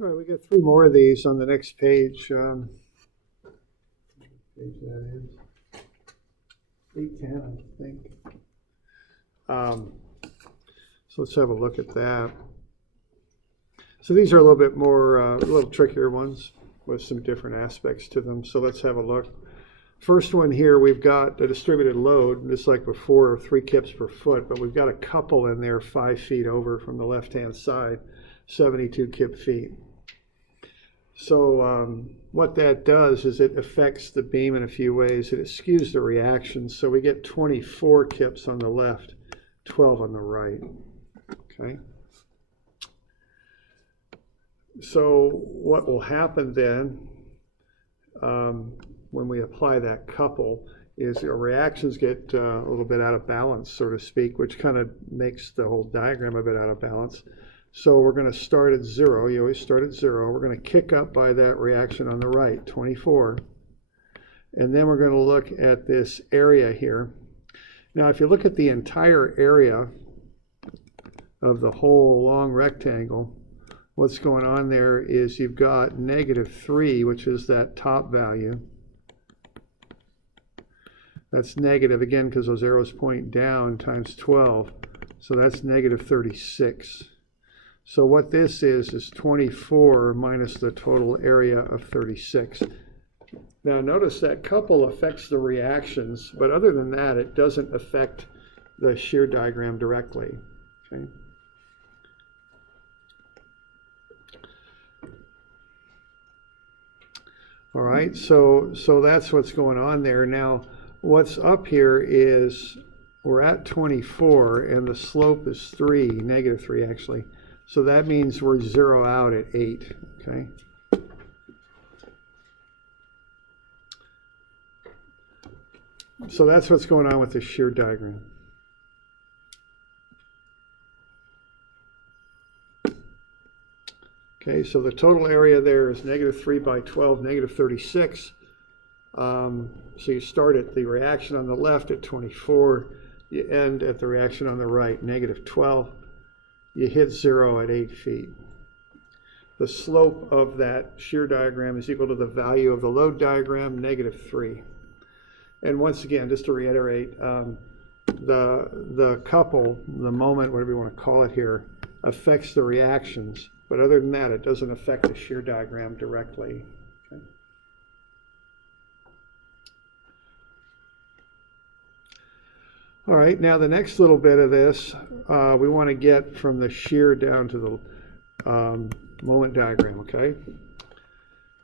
All right, we got 3 more of these on the next page. Page that is 810, I think. So let's have a look at that. So these are a little bit more, a little trickier ones with some different aspects to them. So let's have a look. First one here, we've got a distributed load, just like before, 3 kips per foot, but we've got a couple in there 5 feet over from the left-hand side, 72 kip feet. So what that does is it affects the beam in a few ways. It skews the reactions, so we get 24 kips on the left, 12 on the right. Okay. So what will happen then when we apply that couple is our reactions get a little bit out of balance, so to speak, which kind of makes the whole diagram a bit out of balance. So we're going to start at 0. You always start at 0. We're going to kick up by that reaction on the right, 24. And then we're going to look at this area here. Now, if you look at the entire area of the whole long rectangle, what's going on there is you've got -3, which is that top value. That's negative, again, because those arrows point down, times 12. So that's -36. So what this is 24 minus the total area of 36. Now notice that couple affects the reactions, but other than that, it doesn't affect the shear diagram directly. Okay. All right, so that's what's going on there. Now, what's up here is we're at 24, and the slope is 3, -3 actually. So that means we're 0 out at 8, okay? So that's what's going on with the shear diagram. Okay, so the total area there is -3 by 12, -36. So you start at the reaction on the left at 24, you end at the reaction on the right, -12. You hit 0 at 8 feet. The slope of that shear diagram is equal to the value of the load diagram, -3. And once again, just to reiterate, the couple, the moment, whatever you want to call it here, affects the reactions. But other than that, it doesn't affect the shear diagram directly. Okay. All right, now the next little bit of this, we want to get from the shear down to the moment diagram, okay?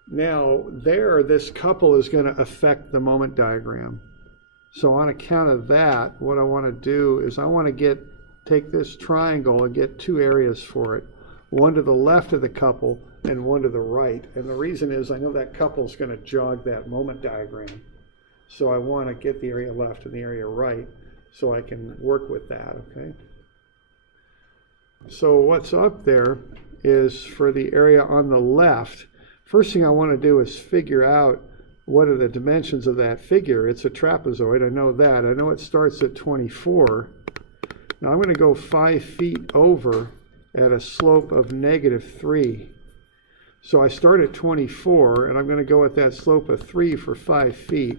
Now, this couple is going to affect the moment diagram. So on account of that, what I want to do is I want to take this triangle and get 2 areas for it. One to the left of the couple and one to the right. And the reason is I know that couple is going to jog that moment diagram. So I want to get the area left and the area right so I can work with that, okay? So what's up there is for the area on the left, first thing I want to do is figure out what are the dimensions of that figure. It's a trapezoid, I know that. I know it starts at 24. Now I'm going to go 5 feet over at a slope of -3. So I start at 24, and I'm going to go at that slope of 3 for 5 feet.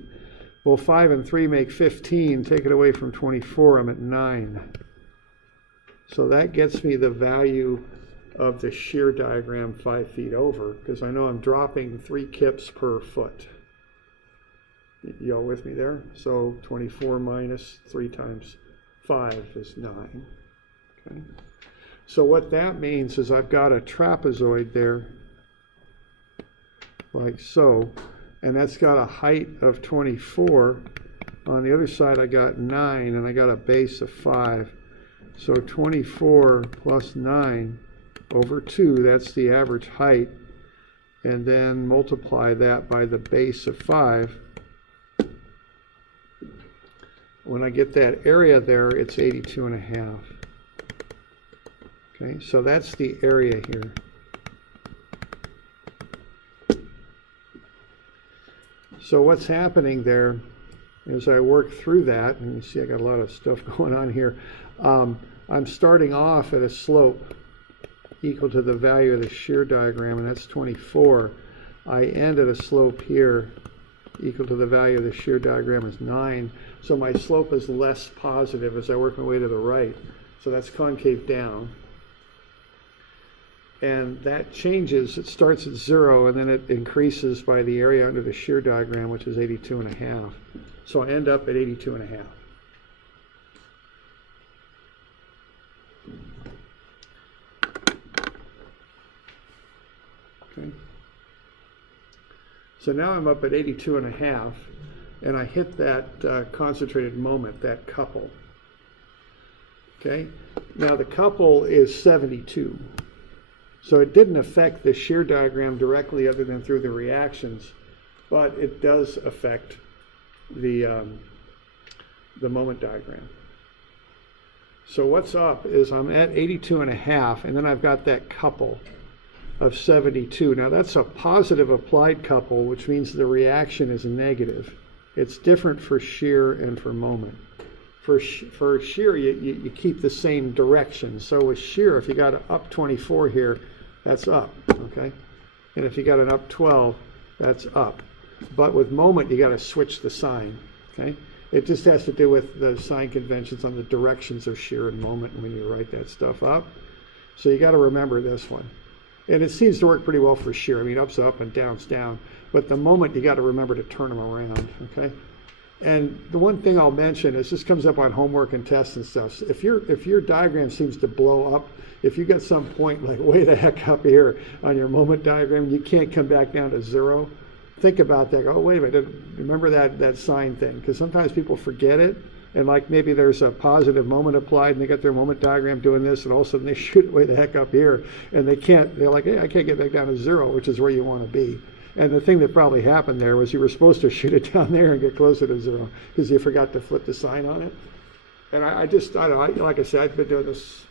Well, 5 and 3 make 15. Take it away from 24, I'm at 9. So that gets me the value of the shear diagram 5 feet over, because I know I'm dropping 3 kips per foot. You all with me there? So 24 minus 3 times 5 is 9. Okay. So what that means is I've got a trapezoid there, like so, and that's got a height of 24. On the other side I got 9, and I got a base of 5. So 24 plus 9 over 2, that's the average height, and then multiply that by the base of 5. When I get that area there, it's 82.5. Okay, so that's the area here. So what's happening there as I work through that, and you see I got a lot of stuff going on here, I'm starting off at a slope equal to the value of the shear diagram, and that's 24. I end at a slope here equal to the value of the shear diagram is 9. So my slope is less positive as I work my way to the right. So that's concave down. And that changes. It starts at 0, and then it increases by the area under the shear diagram, which is 82.5. So I end up at 82.5. Okay. So now I'm up at 82.5, and I hit that concentrated moment, that couple. Okay. Now the couple is 72. So it didn't affect the shear diagram directly other than through the reactions, but it does affect the moment diagram. So what's up is I'm at 82.5, and then I've got that couple of 72. Now that's a positive applied couple, which means the reaction is negative. It's different for shear and for moment. For shear, you keep the same direction. So with shear, if you got an up 24 here, that's up, okay? And if you got an up 12, that's up. But with moment, you got to switch the sign, okay? It just has to do with the sign conventions on the directions of shear and moment when you write that stuff up. So you got to remember this one. And it seems to work pretty well for shear. I mean, up's up and down's down. But the moment, you got to remember to turn them around, okay? And the one thing I'll mention is this comes up on homework and tests and stuff. If your diagram seems to blow up, if you got some point like way the heck up here on your moment diagram, you can't come back down to 0. Think about that. Oh, wait a minute. Remember that sign thing, because sometimes people forget it. And like maybe there's a positive moment applied and they got their moment diagram doing this, and all of a sudden they shoot it way the heck up here, and they're like, hey, I can't get back down to 0, which is where you want to be. And the thing that probably happened there was you were supposed to shoot it down there and get closer to 0 because you forgot to flip the sign on it. And I don't know, like I said, I've been doing this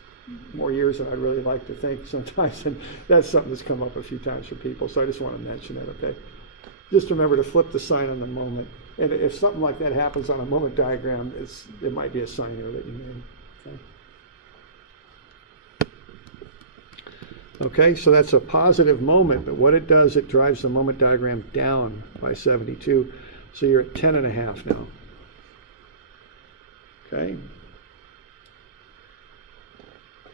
more years than I'd really like to think sometimes, and that's something that's come up a few times for people, so I just want to mention it, okay? Just remember to flip the sign on the moment. And if something like that happens on a moment diagram, it might be a sign error that you made. Okay, so that's a positive moment, but what it does, it drives the moment diagram down by 72. So you're at 10.5 now. Okay.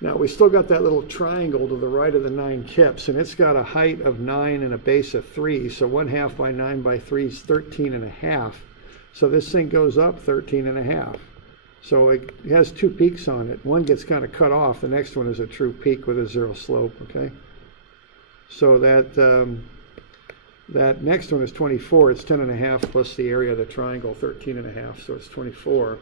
Now we still got that little triangle to the right of the 9 kips, and it's got a height of 9 and a base of 3. So 1/2 by 9 by 3 is 13.5. So this thing goes up 13.5. So it has 2 peaks on it. One gets kind of cut off. The next one is a true peak with a 0 slope, okay? So that next one is 24. It's 10.5 plus the area of the triangle, 13.5. So it's 24.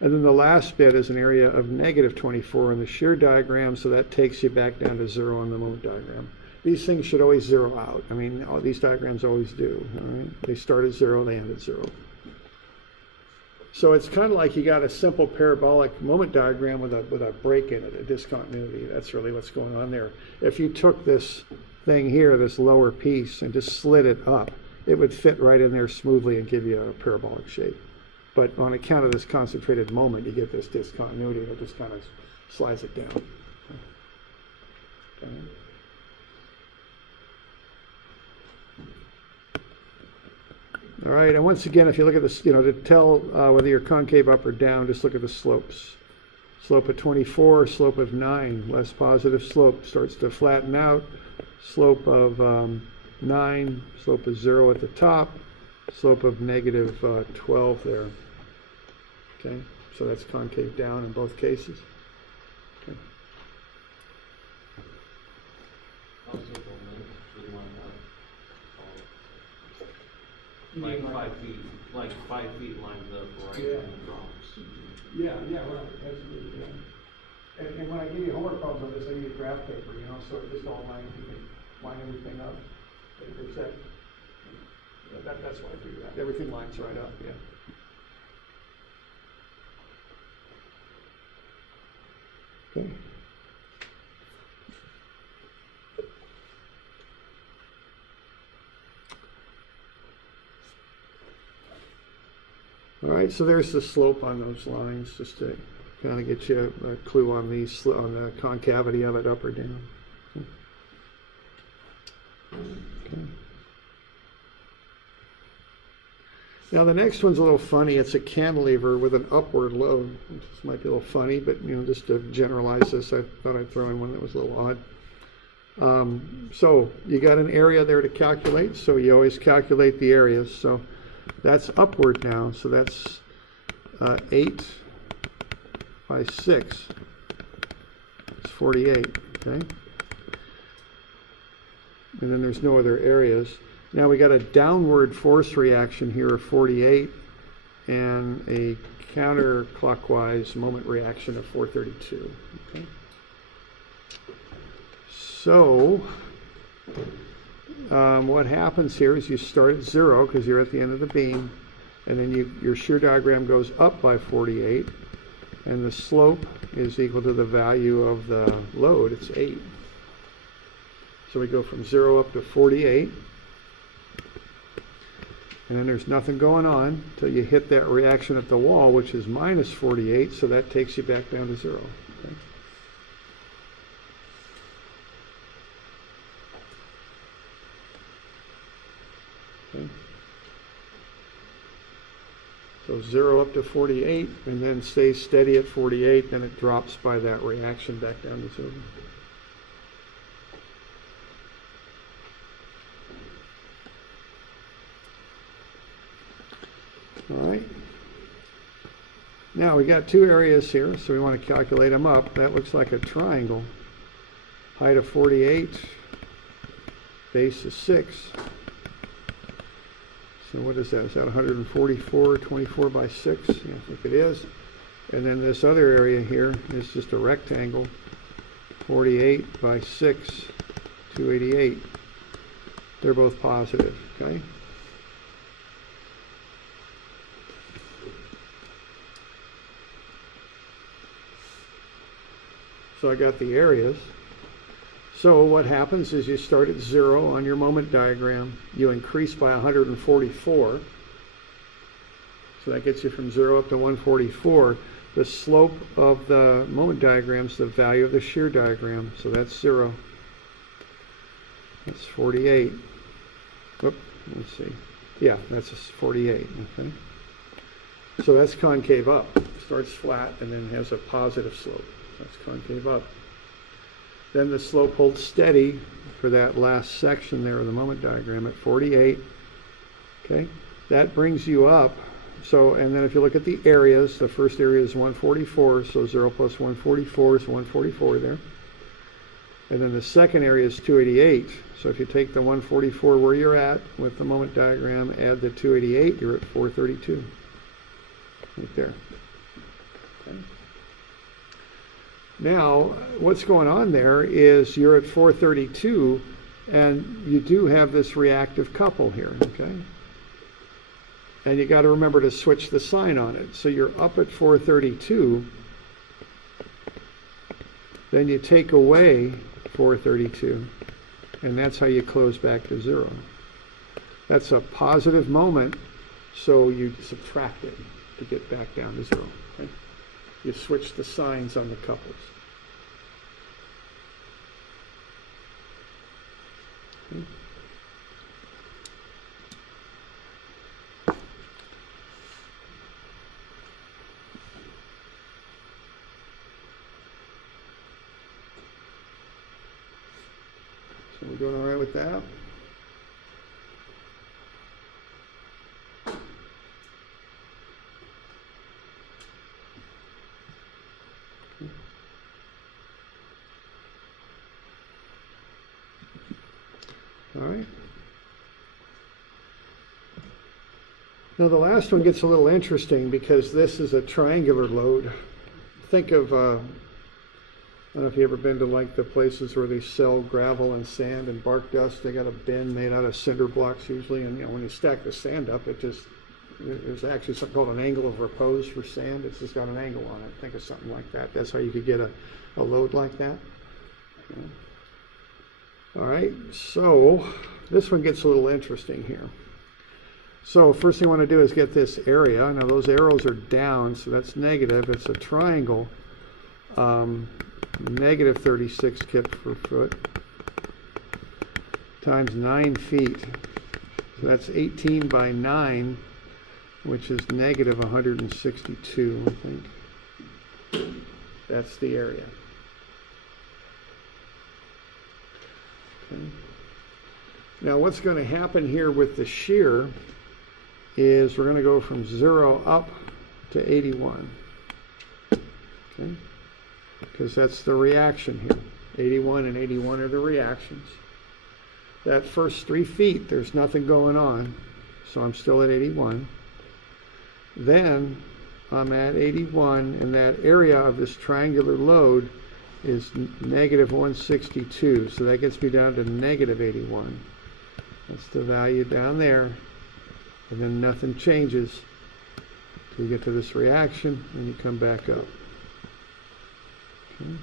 And then the last bit is an area of negative 24 in the shear diagram, so that takes you back down to 0 on the moment diagram. These things should always 0 out. I mean, all these diagrams always do. All right? They start at 0, they end at 0. So it's kind of like you got a simple parabolic moment diagram with a break in it, a discontinuity. That's really what's going on there. If you took this thing here, this lower piece, and just slid it up, it would fit right in there smoothly and give you a parabolic shape. But on account of this concentrated moment, you get this discontinuity, and it just kind of slides it down. Okay. All right, and once again, if you look at this, to tell whether you're concave up or down, just look at the slopes. Slope of 24, slope of 9, less positive slope, starts to flatten out. Slope of 9, slope of 0 at the top, slope of negative 12 there. Okay, so that's concave down in both cases. Okay. Like 5 feet, like 5 feet lines up right in the drops. Yeah, right, absolutely, yeah. And when I give you homework problems on this, I give you graph paper, so it just all lines, you can line everything up. That's why I figured out. Everything lines right up, yeah. Okay. All right, so there's the slope on those lines, just to kind of get you a clue on the concavity of it, up or down. Okay. Now the next one's a little funny. It's a cantilever with an upward load. This might be a little funny, but just to generalize this, I thought I'd throw in one that was a little odd. So you got an area there to calculate, so you always calculate the areas. So that's upward now, so that's 8 by 6. It's 48, okay? And then there's no other areas. Now we got a downward force reaction here of 48 and a counterclockwise moment reaction of 432. Okay. So what happens here is you start at 0 because you're at the end of the beam, and then your shear diagram goes up by 48, and the slope is equal to the value of the load. It's 8. So we go from 0 up to 48. And then there's nothing going on until you hit that reaction at the wall, which is minus 48, so that takes you back down to 0. Okay. Okay. So 0 up to 48, and then stays steady at 48, then it drops by that reaction back down to 0. All right. Now we got two areas here, so we want to calculate them up. That looks like a triangle. Height of 48, base is 6. So what is that? Is that 144, 24 by 6? Yeah, I think it is. And then this other area here is just a rectangle, 48 by 6, 288. They're both positive, okay? So I got the areas. So what happens is you start at 0 on your moment diagram. You increase by 144. So that gets you from 0 up to 144. The slope of the moment diagram is the value of the shear diagram. So that's 0. That's 48. Oop, let's see. Yeah, that's 48. Okay. So that's concave up. Starts flat and then has a positive slope. That's concave up. Then the slope holds steady for that last section there of the moment diagram at 48. Okay, that brings you up. So, and then if you look at the areas, the first area is 144, so 0 plus 144 is 144 there. And then the second area is 288. So if you take the 144 where you're at with the moment diagram, add the 288, you're at 432. Right there. Okay. Now, what's going on there is you're at 432, and you do have this reactive couple here, okay? And you got to remember to switch the sign on it. So you're up at 432, then you take away 432, and that's how you close back to 0. That's a positive moment, so you subtract it to get back down to 0. Okay? You switch the signs on the couples. Okay. So we're doing all right with that? All right. Now the last one gets a little interesting because this is a triangular load. Think of, I don't know if you've ever been to like the places where they sell gravel and sand and bark dust. They got a bin made out of cinder blocks usually, and when you stack the sand up, there's actually something called an angle of repose for sand. It's just got an angle on it. Think of something like that. That's how you could get a load like that. Okay. All right, so this one gets a little interesting here. So first thing I want to do is get this area. Now those arrows are down, so that's negative. It's a triangle. Negative 36 kip per foot times 9 feet. So that's 18 by 9, which is negative 162, I think. That's the area. Okay. Now what's going to happen here with the shear is we're going to go from 0 up to 81. Okay? Because that's the reaction here. 81 and 81 are the reactions. That first 3 feet, there's nothing going on, so I'm still at 81. Then I'm at 81, and that area of this triangular load is negative 162, so that gets me down to negative 81. That's the value down there, and then nothing changes until you get to this reaction, and you come back up. Okay.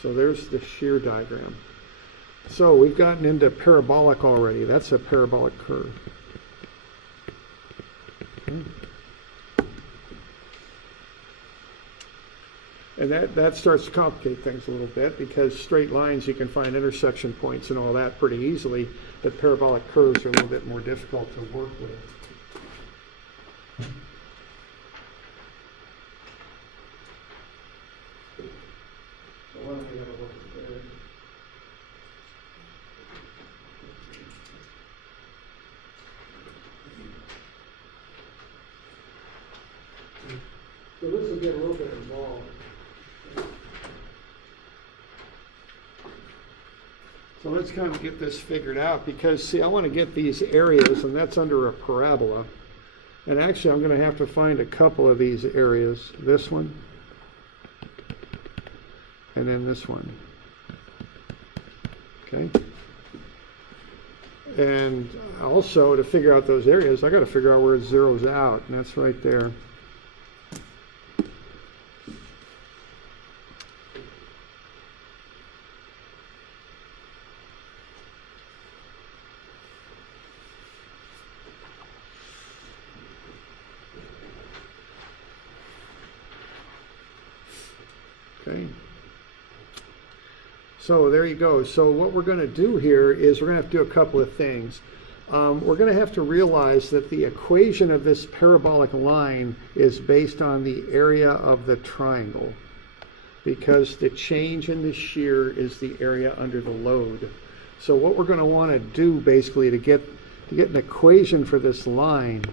So there's the shear diagram. So we've gotten into parabolic already. That's a parabolic curve. Okay. And that starts to complicate things a little bit, because straight lines you can find intersection points and all that pretty easily, but parabolic curves are a little bit more difficult to work with. So why don't we have a look at there? So this will get a little bit involved. So let's kind of get this figured out, because see, I want to get these areas, and that's under a parabola. And actually I'm going to have to find a couple of these areas. This one, and then this one. Okay. And also, to figure out those areas, I got to figure out where it zeroes out, and that's right there. Okay. So there you go. So what we're going to do here is we're going to have to do a couple of things. We're going to have to realize that the equation of this parabolic line is based on the area of the triangle, because the change in the shear is the area under the load. So what we're going to want to do basically to get an equation for this line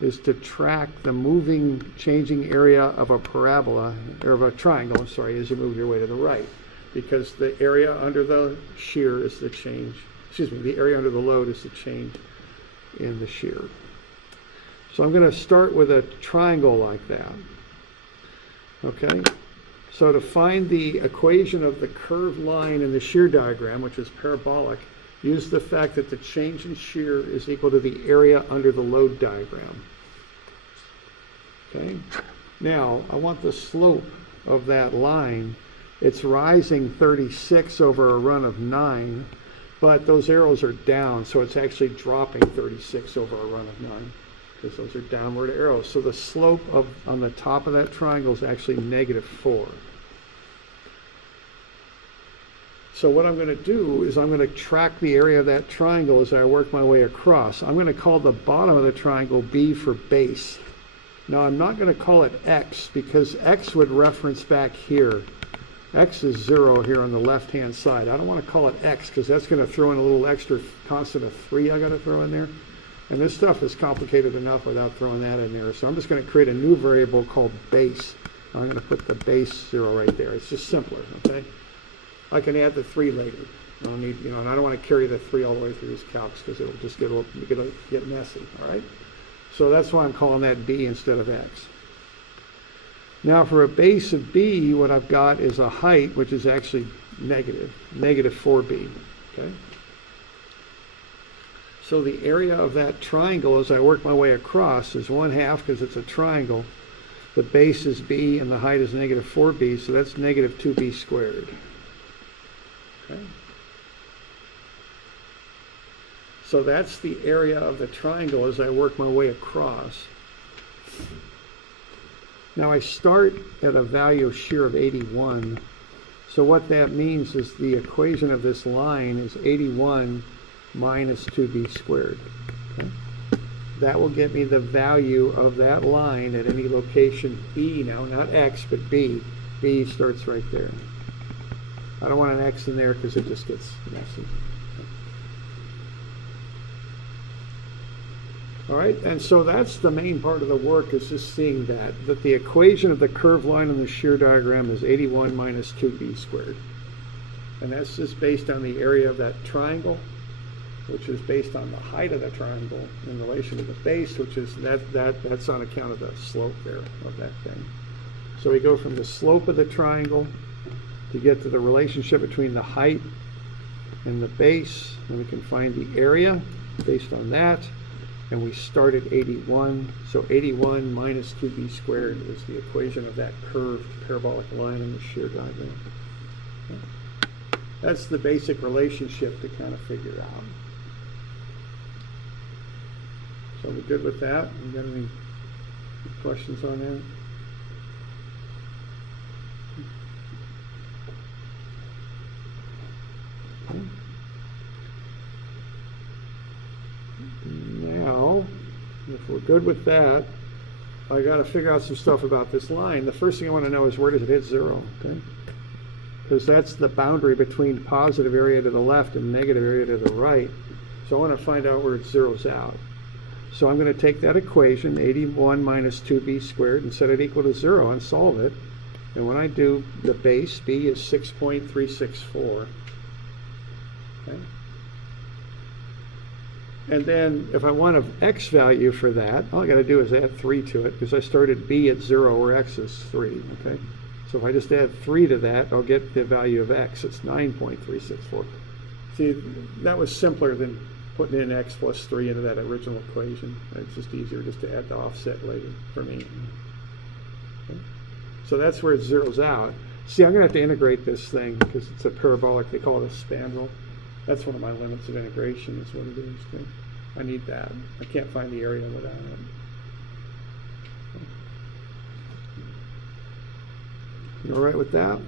is to track the changing area of a parabola, or of a triangle, I'm sorry, as you move your way to the right, because the area under the shear is the change, the area under the load is the change in the shear. So I'm going to start with a triangle like that. Okay? So to find the equation of the curved line in the shear diagram, which is parabolic, use the fact that the change in shear is equal to the area under the load diagram. Okay? Now, I want the slope of that line. It's rising 36 over a run of 9, but those arrows are down, so it's actually dropping 36 over a run of 9, because those are downward arrows. So the slope on the top of that triangle is actually negative 4. So what I'm going to do is I'm going to track the area of that triangle as I work my way across. I'm going to call the bottom of the triangle B for base. Now I'm not going to call it X, because X would reference back here. X is 0 here on the left hand side. I don't want to call it X, because that's going to throw in a little extra constant of 3 I got to throw in there. And this stuff is complicated enough without throwing that in there. So I'm just going to create a new variable called base. I'm going to put the base 0 right there. It's just simpler, okay? I can add the 3 later. I don't need, and I don't want to carry the 3 all the way through these calcs, because it'll just get messy, all right? So that's why I'm calling that B instead of X. Now for a base of B, what I've got is a height, which is actually negative 4B, okay? So the area of that triangle as I work my way across is 1/2, because it's a triangle. The base is B and the height is negative 4B, so that's negative 2B squared. Okay. So that's the area of the triangle as I work my way across. Now I start at a value of shear of 81. So what that means is the equation of this line is 81 minus 2b squared. Okay? That will get me the value of that line at any location B now, not X, but B. B starts right there. I don't want an X in there because it just gets messy. All right, and so that's the main part of the work, is just seeing that the equation of the curved line on the shear diagram is 81 minus 2b squared. And that's just based on the area of that triangle, which is based on the height of the triangle in relation to the base, which is that's on account of the slope there of that thing. So we go from the slope of the triangle to get to the relationship between the height and the base, and we can find the area based on that. And we start at 81, so 81 minus 2b squared is the equation of that curved parabolic line in the shear diagram. Okay. That's the basic relationship to kind of figure out. So we're good with that? You got any questions on that? Okay. Now, if we're good with that, I got to figure out some stuff about this line. The first thing I want to know is, where does it hit zero? Okay, because that's the boundary between positive area to the left and negative area to the right. So I want to find out where it zeroes out. So I'm going to take that equation, 81 minus 2b squared, and set it equal to 0 and solve it. And when I do, the base, b, is 6.364. Okay. And then if I want an x value for that, all I got to do is add 3 to it, because I started b at 0 where x is 3. Okay, so if I just add 3 to that, I'll get the value of x. It's 9.364. See, that was simpler than putting in x plus 3 into that original equation. It's just easier just to add the offset later for me. Okay. So that's where it zeroes out. See, I'm going to have to integrate this thing because it's a parabolic. They call it a spandrel. That's one of my limits of integration, is what it is. Okay. I need that. I can't find the area without it. You all right with that?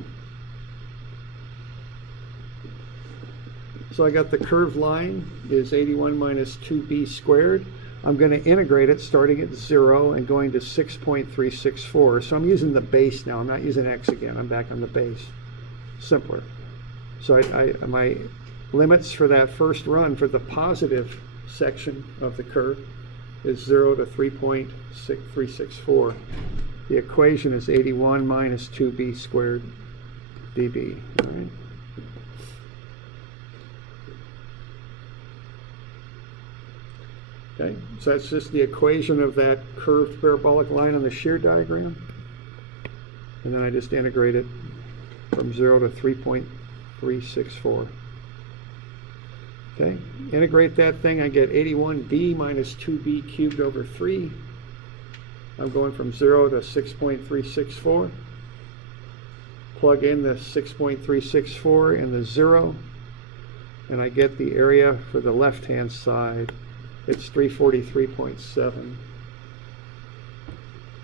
So I got the curved line is 81 minus 2b squared. I'm going to integrate it starting at 0 and going to 6.364. So I'm using the base now. I'm not using x again. I'm back on the base. Simpler. So my limits for that first run for the positive section of the curve is 0 to 3.364. The equation is 81 minus 2b squared dB. All right. Okay, so that's just the equation of that curved parabolic line on the shear diagram. And then I just integrate it from 0 to 3.364. Okay, integrate that thing, I get 81b minus 2b cubed over 3. I'm going from 0 to 6.364. Plug in the 6.364 and the 0, and I get the area for the left-hand side. It's 343.7.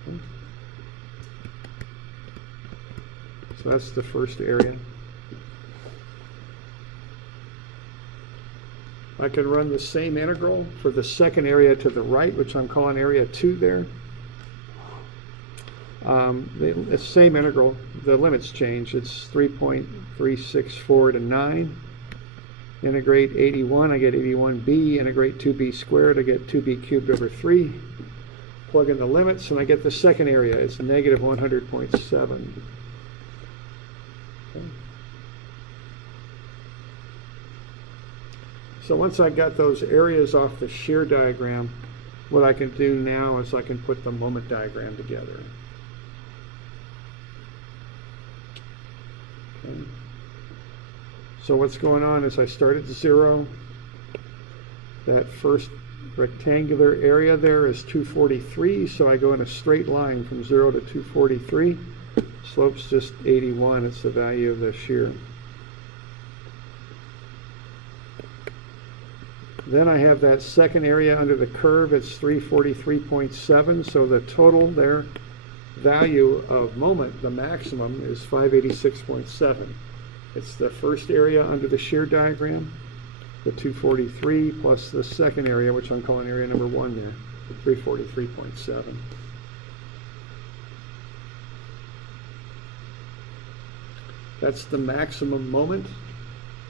Okay. So that's the first area. I can run the same integral for the second area to the right, which I'm calling area 2 there. The same integral, the limits change. It's 3.364 to 9. Integrate 81, I get 81b. Integrate 2b squared, I get 2b cubed over 3. Plug in the limits, and I get the second area. It's negative 100.7. Okay. So once I got those areas off the shear diagram, what I can do now is I can put the moment diagram together. Okay. So what's going on is I start at 0. That first rectangular area there is 243, so I go in a straight line from 0 to 243. Slope's just 81, it's the value of the shear. Then I have that second area under the curve, it's 343.7, so the total there value of moment, the maximum, is 586.7. It's the first area under the shear diagram, the 243, plus the second area, which I'm calling area number 1 there, 343.7. That's the maximum moment.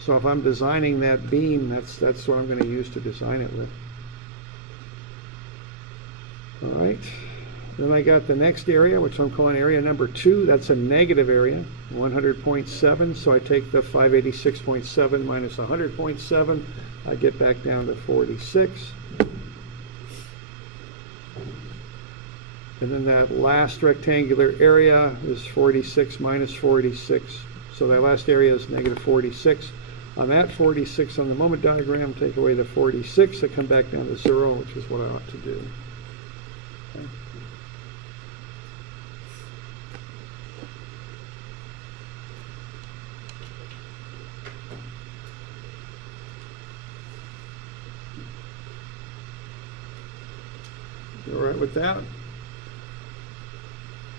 So if I'm designing that beam, that's what I'm going to use to design it with. All right. Then I got the next area, which I'm calling area number 2. That's a negative area, 100.7. So I take the 586.7 minus 100.7. I get back down to 46. And then that last rectangular area is 46 minus 46. So that last area is negative 46. I'm at 46 on the moment diagram. Take away the 46. I come back down to 0, which is what I ought to do. Okay. You all right with that? A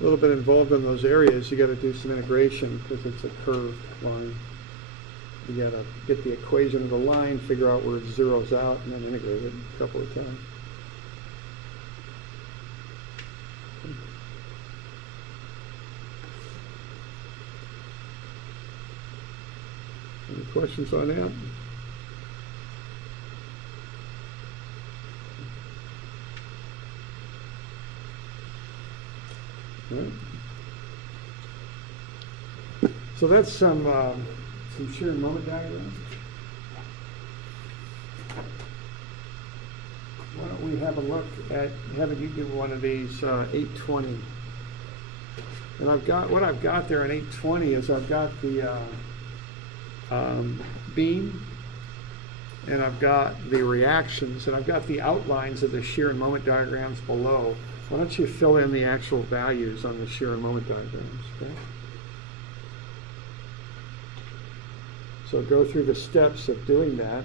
little bit involved in those areas. You got to do some integration because it's a curved line. You got to get the equation of the line, figure out where it zeroes out, and then integrate it a couple of times. Any questions on that? All right. So that's some shear and moment diagrams. Why don't we have a look at having you do one of these 820. And what I've got there in 820 is I've got the beam, and I've got the reactions, and I've got the outlines of the shear and moment diagrams below. Why don't you fill in the actual values on the shear and moment diagrams, okay? So go through the steps of doing that.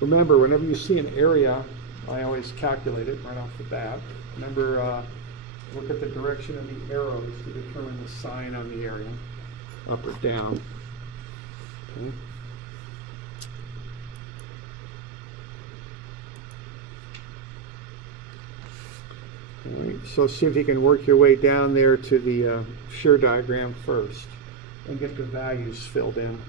Remember, whenever you see an area, I always calculate it right off the bat. Remember, look at the direction of the arrows to determine the sign on the area, up or down. Okay. All right, so see if you can work your way down there to the shear diagram first and get the values filled in.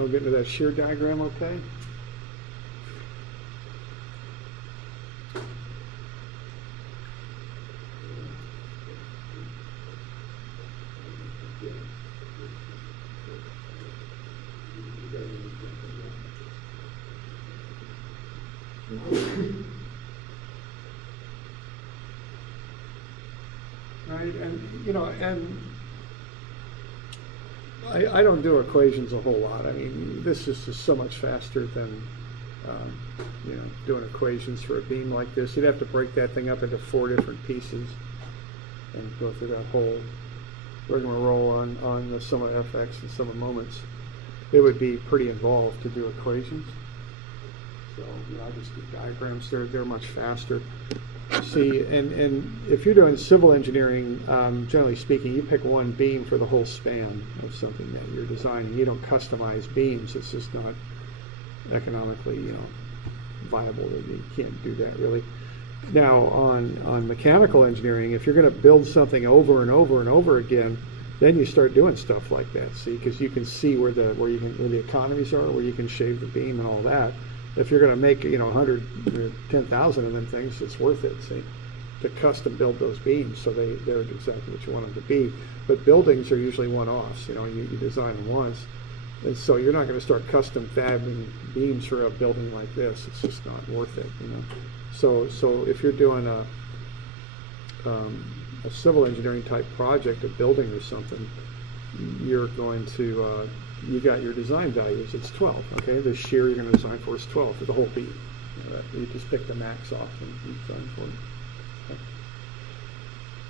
So we'll get into that shear diagram, okay? Right, and you know, and I don't do equations a whole lot. I mean, this is just so much faster than you know, doing equations for a beam like this. You'd have to break that thing up into 4 different pieces and go through that whole rigmarole on the sum of fx and sum of moments. It would be pretty involved to do equations. So you know, I just do diagrams. They're much faster. See, and if you're doing civil engineering, generally speaking, you pick one beam for the whole span of something that you're designing. You don't customize beams. It's just not economically, you know, viable. You can't do that really. Now, on mechanical engineering, if you're going to build something over and over and over again, then you start doing stuff like that. See, because you can see where the economies are, where you can shave the beam and all that. If you're going to make, you know, 110,000 of them things, it's worth it, see, to custom build those beams so they're exactly what you want them to be. But buildings are usually one-offs, you know, you design them once. And so you're not going to start custom fabbing beams for a building like this. It's just not worth it, you know. So if you're doing a civil engineering type project, a building or something, you're going to you got your design values. It's 12. Okay, the shear you're going to design for is 12 for the whole beam. You just pick the max off and you design for it. Okay.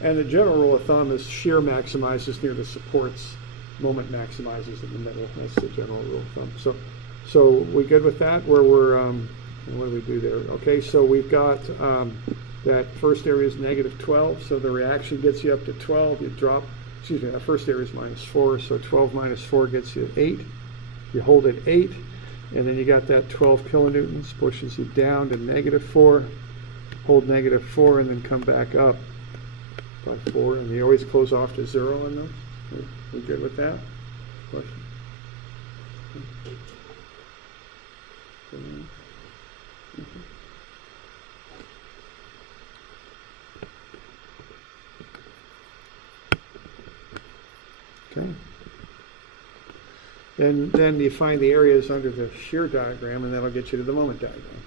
And the general rule of thumb is shear maximizes near the supports, moment maximizes in the middle. That's the general rule of thumb. So we good with that? Where we're what do we do there? Okay, so we've got that first area is negative 12. So the reaction gets you up to 12. You drop. Excuse me, that first area is minus 4, so 12 minus 4 gets you 8. You hold it 8, and then you got that 12 kilonewtons, pushes you down to negative 4, hold negative 4, and then come back up by 4, and you always close off to 0 on those. We good with that? Question? Okay. Then you find the areas under the shear diagram, and that'll get you to the moment diagram.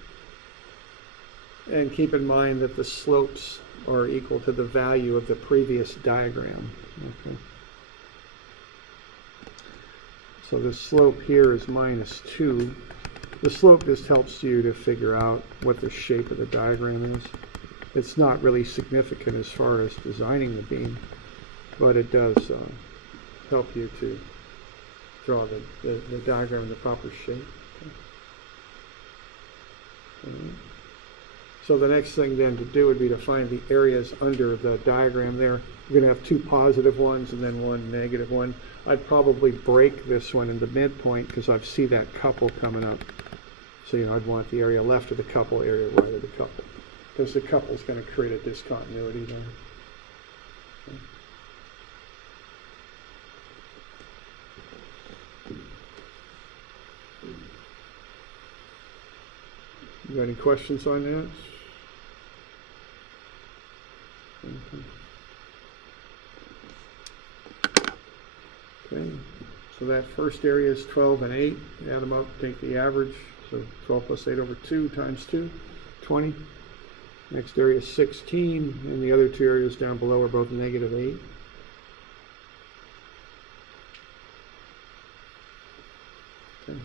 And keep in mind that the slopes are equal to the value of the previous diagram. Okay. So the slope here is minus 2. The slope just helps you to figure out what the shape of the diagram is. It's not really significant as far as designing the beam, but it does help you to draw the diagram in the proper shape. Okay. So the next thing then to do would be to find the areas under the diagram there. We're going to have 2 positive ones and then 1 negative one. I'd probably break this one in the midpoint because I see that couple coming up. So, you know, I'd want the area left of the couple, area right of the couple, because the couple is going to create a discontinuity there. Okay. You got any questions on that? Okay, so that first area is 12 and 8. Add them up, take the average. So 12 plus 8 over 2 times 2, 20. Next area is 16, and the other 2 areas down below are both negative 8. Okay.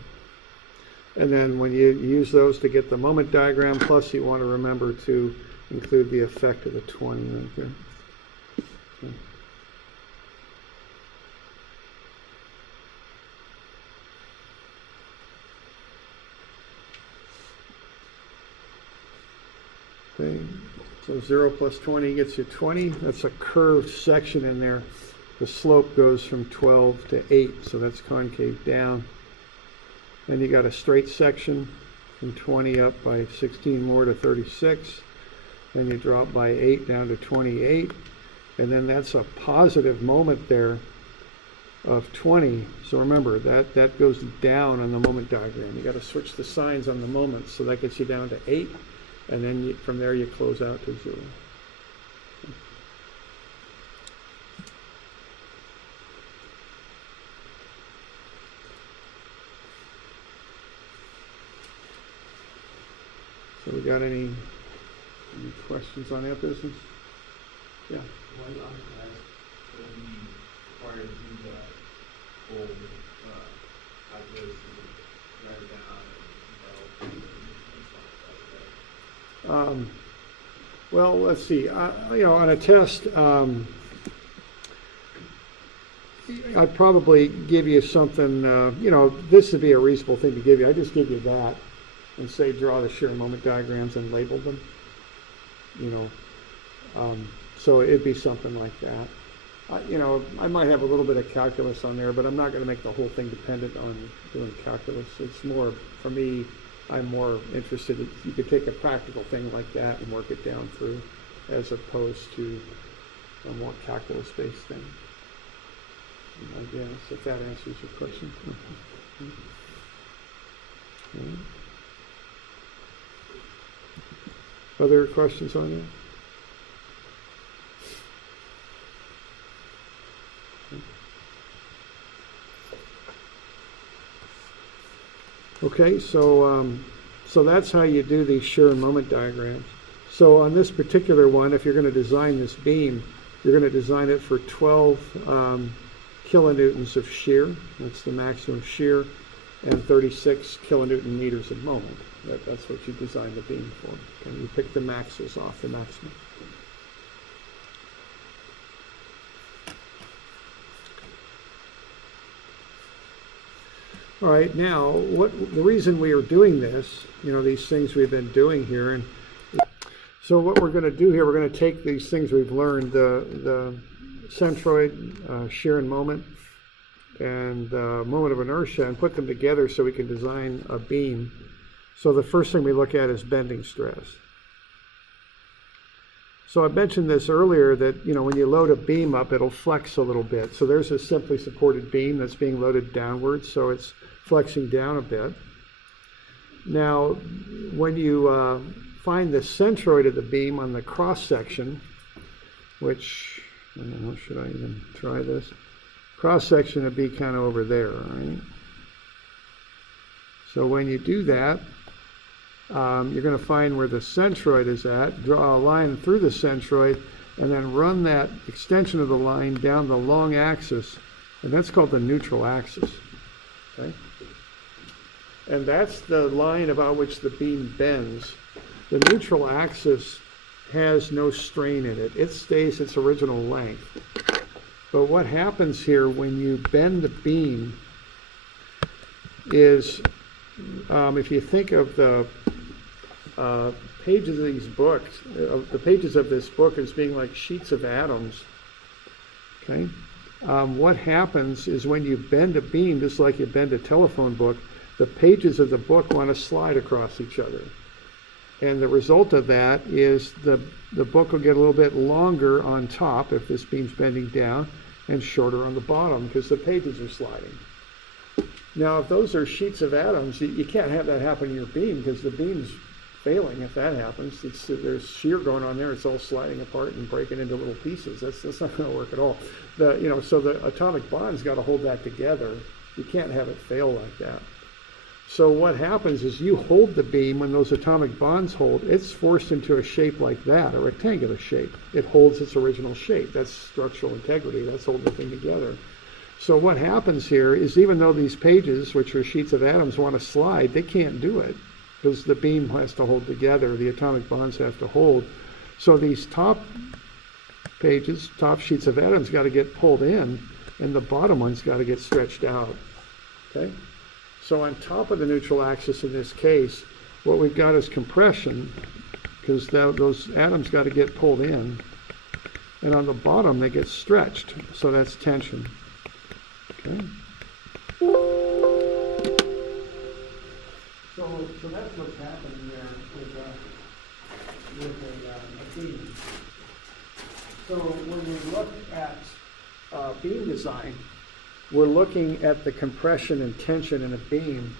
And then when you use those to get the moment diagram, plus you want to remember to include the effect of the 20 right there. Okay. Okay. So 0 plus 20 gets you 20. That's a curved section in there. The slope goes from 12 to 8, so that's concave down. Then you got a straight section from 20 up by 16 more to 36. Then you drop by 8 down to 28. And then that's a positive moment there of 20. So remember, that goes down on the moment diagram. You got to switch the signs on the moments, so that gets you down to 8, and then from there you close out to 0. So we got any questions on that business? Yeah. Why not ask when we required to do that whole calculus and write it down and stuff Well, let's see. On a test, I'd probably give you something. This would be a reasonable thing to give you. I just give you that and say draw the shear moment diagrams and label them. So it'd be something like that. I might have a little bit of calculus on there, but I'm not going to make the whole thing dependent on doing calculus. It's more, for me, I'm more interested in, you could take a practical thing like that and work it down through, as opposed to a more calculus-based thing. I guess, if that answers your question. Other questions on that? Okay, so that's how you do these shear and moment diagrams. So on this particular one, if you're going to design this beam, you're going to design it for 12 kilonewtons of shear. That's the maximum shear, and 36 kilonewton meters of moment. That's what you design the beam for. Okay, you pick the maxes off the maximum. All right, now, the reason we are doing this, these things we've been doing here, and so what we're going to do here, we're going to take these things we've learned, the centroid, shear and moment, and moment of inertia, and put them together so we can design a beam. So the first thing we look at is bending stress. So I mentioned this earlier that, when you load a beam up, it'll flex a little bit. So there's a simply supported beam that's being loaded downwards, so it's flexing down a bit. Now, when you find the centroid of the beam on the cross section, which, I don't know, should I even try this? Cross section would be kind of over there, right? So when you do that, you're going to find where the centroid is at, draw a line through the centroid, and then run that extension of the line down the long axis, and that's called the neutral axis. Okay? And that's the line about which the beam bends. The neutral axis has no strain in it. It stays its original length. But what happens here when you bend the beam is, if you think of the pages of these books, the pages of this book as being like sheets of atoms, okay? What happens is when you bend a beam, just like you bend a telephone book, the pages of the book want to slide across each other. And the result of that is the book will get a little bit longer on top if this beam's bending down, and shorter on the bottom because the pages are sliding. Now, if those are sheets of atoms, you can't have that happen in your beam because the beam's failing if that happens. There's shear going on there. It's all sliding apart and breaking into little pieces. That's not going to work at all. So the atomic bond's got to hold that together. You can't have it fail like that. So what happens is you hold the beam when those atomic bonds hold. It's forced into a shape like that, a rectangular shape. It holds its original shape. That's structural integrity. That's holding the thing together. So what happens here is even though these pages, which are sheets of atoms, want to slide, they can't do it because the beam has to hold together. The atomic bonds have to hold. So these top pages, top sheets of atoms, got to get pulled in, and the bottom one's got to get stretched out. Okay? So on top of the neutral axis in this case, what we've got is compression, because those atoms got to get pulled in. And on the bottom, they get stretched, so that's tension. Okay. So that's what's happening there with a beam. So when we look at beam design, we're looking at the compression and tension in a beam,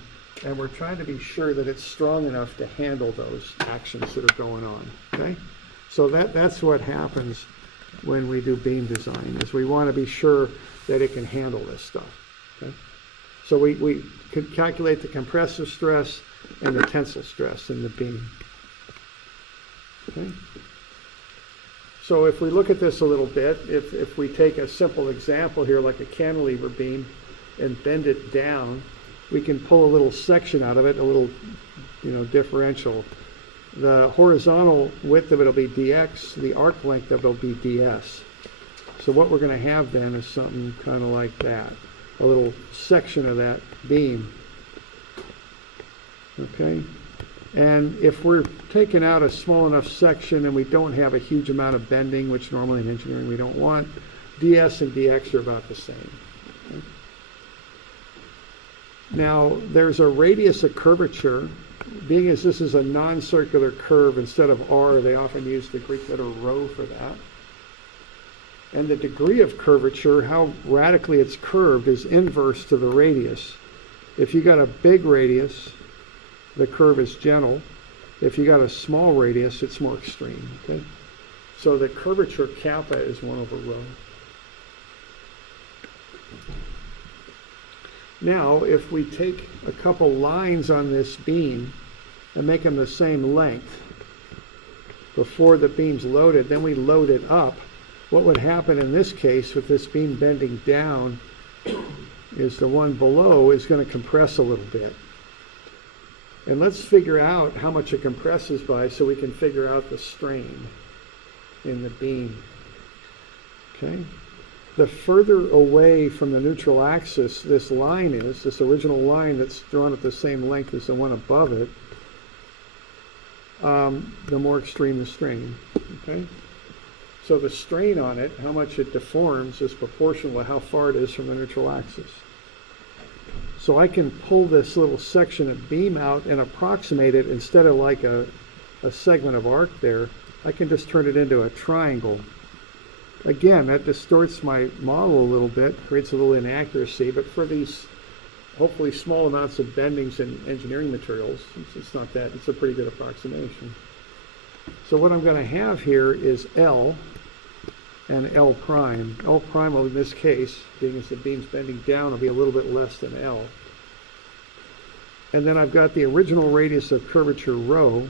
and we're trying to be sure that it's strong enough to handle those actions that are going on, okay? So that's what happens when we do beam design, is we want to be sure that it can handle this stuff, okay? So we could calculate the compressive stress and the tensile stress in the beam, okay? So if we look at this a little bit, if we take a simple example here, like a cantilever beam, and bend it down, we can pull a little section out of it, a little, differential. The horizontal width of it will be dx, the arc length of it will be ds. So what we're going to have then is something kind of like that, a little section of that beam, okay? And if we're taking out a small enough section and we don't have a huge amount of bending, which normally in engineering we don't want, ds and dx are about the same. Okay? Now, there's a radius of curvature. Being as this is a non-circular curve, instead of r, they often use the Greek letter rho for that. And the degree of curvature, how radically it's curved, is inverse to the radius. If you got a big radius, the curve is gentle. If you got a small radius, it's more extreme, okay? So the curvature kappa is 1 over rho. Now, if we take a couple lines on this beam and make them the same length before the beam's loaded, then we load it up, what would happen in this case with this beam bending down is the one below is going to compress a little bit. And let's figure out how much it compresses by so we can figure out the strain in the beam. Okay? The further away from the neutral axis this line is, this original line that's drawn at the same length as the one above it, the more extreme the strain. Okay? So the strain on it, how much it deforms, is proportional to how far it is from the neutral axis. So I can pull this little section of beam out and approximate it, instead of like a segment of arc there, I can just turn it into a triangle. Again, that distorts my model a little bit, creates a little inaccuracy, but for these hopefully small amounts of bendings in engineering materials, it's not that, it's a pretty good approximation. So what I'm going to have here is L and L prime. L prime will, in this case, being as the beam's bending down, will be a little bit less than L. And then I've got the original radius of curvature rho,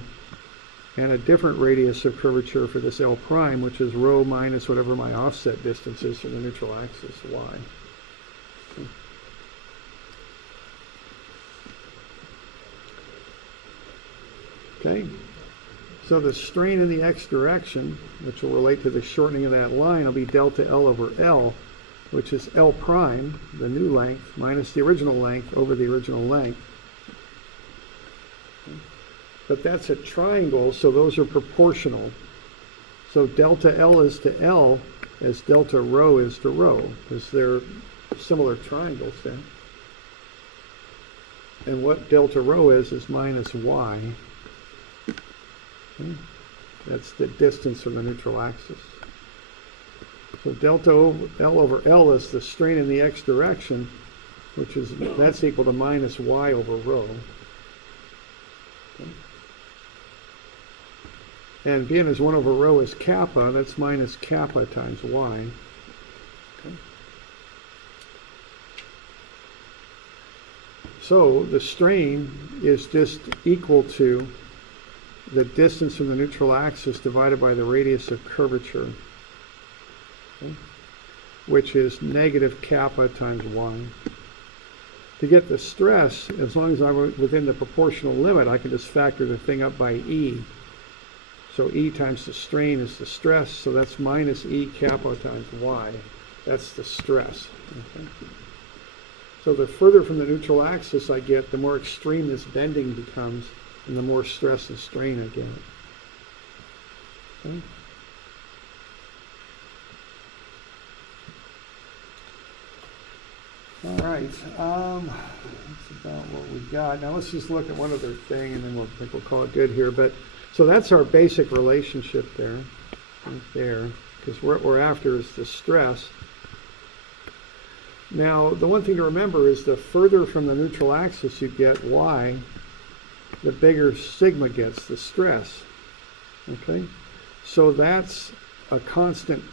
and a different radius of curvature for this L prime, which is rho minus whatever my offset distance is from the neutral axis, y. Okay. So the strain in the x direction, which will relate to the shortening of that line, will be delta L over L, which is L prime, the new length, minus the original length over the original length. But that's a triangle, so those are proportional. So delta L is to L as delta rho is to rho, because they're similar triangles then. And what delta rho is minus y. Okay. That's the distance from the neutral axis. So delta L over L is the strain in the x direction, which is, that's equal to minus y over rho. Okay. And being as 1 over rho is kappa, that's minus kappa times y. Okay. So the strain is just equal to the distance from the neutral axis divided by the radius of curvature, okay, which is negative kappa times y. To get the stress, as long as I'm within the proportional limit, I can just factor the thing up by E. So E times the strain is the stress, so that's minus E kappa times y. That's the stress. Okay. So the further from the neutral axis I get, the more extreme this bending becomes, and the more stress and strain I get. Okay. All right, that's about what we got. Now let's just look at one other thing, and then I think we'll call it good here. But so that's our basic relationship there, right there, because what we're after is the stress. Now, the one thing to remember is the further from the neutral axis you get, y, the bigger sigma gets, the stress. Okay? So that's a constant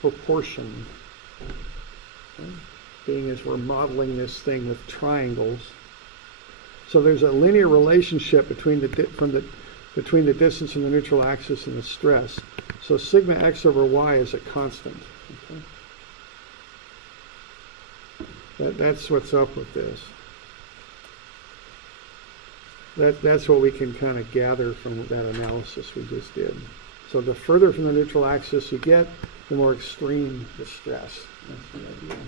proportion. Okay? Being as we're modeling this thing with triangles. So there's a linear relationship between the distance from the neutral axis and the stress. So sigma x over y is a constant. Okay? That's what's up with this. That's what we can kind of gather from that analysis we just did. So the further from the neutral axis you get, the more extreme the stress. That's the idea.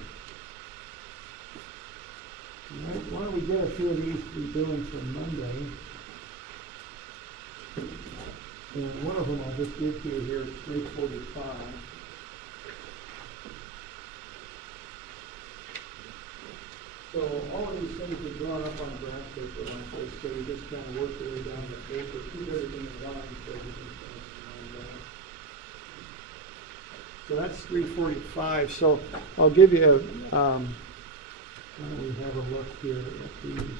All right, why don't we get a few of these to be doing for Monday? And one of them I'll just give to you here, it's 345. So all of these things are drawn up on a graph paper like this, so you just kind of work your way down the paper, keep everything in line so you can line down. So that's 345. So I'll give you why don't we have a look here at these.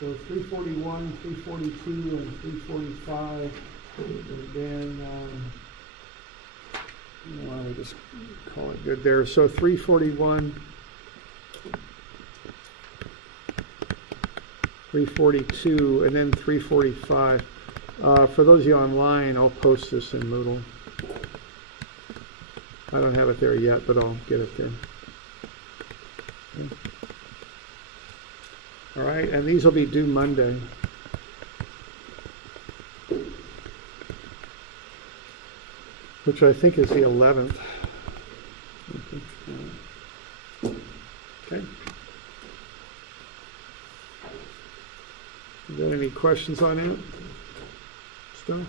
So 341, 342, and 345, and then, I'll just call it good there. So 341, 342, and then 345. For those of you online, I'll post this in Moodle. I don't have it there yet, but I'll get it there. Okay. All right, and these will be due Monday. Which I think is the 11th. Okay. You got any questions on it? Still?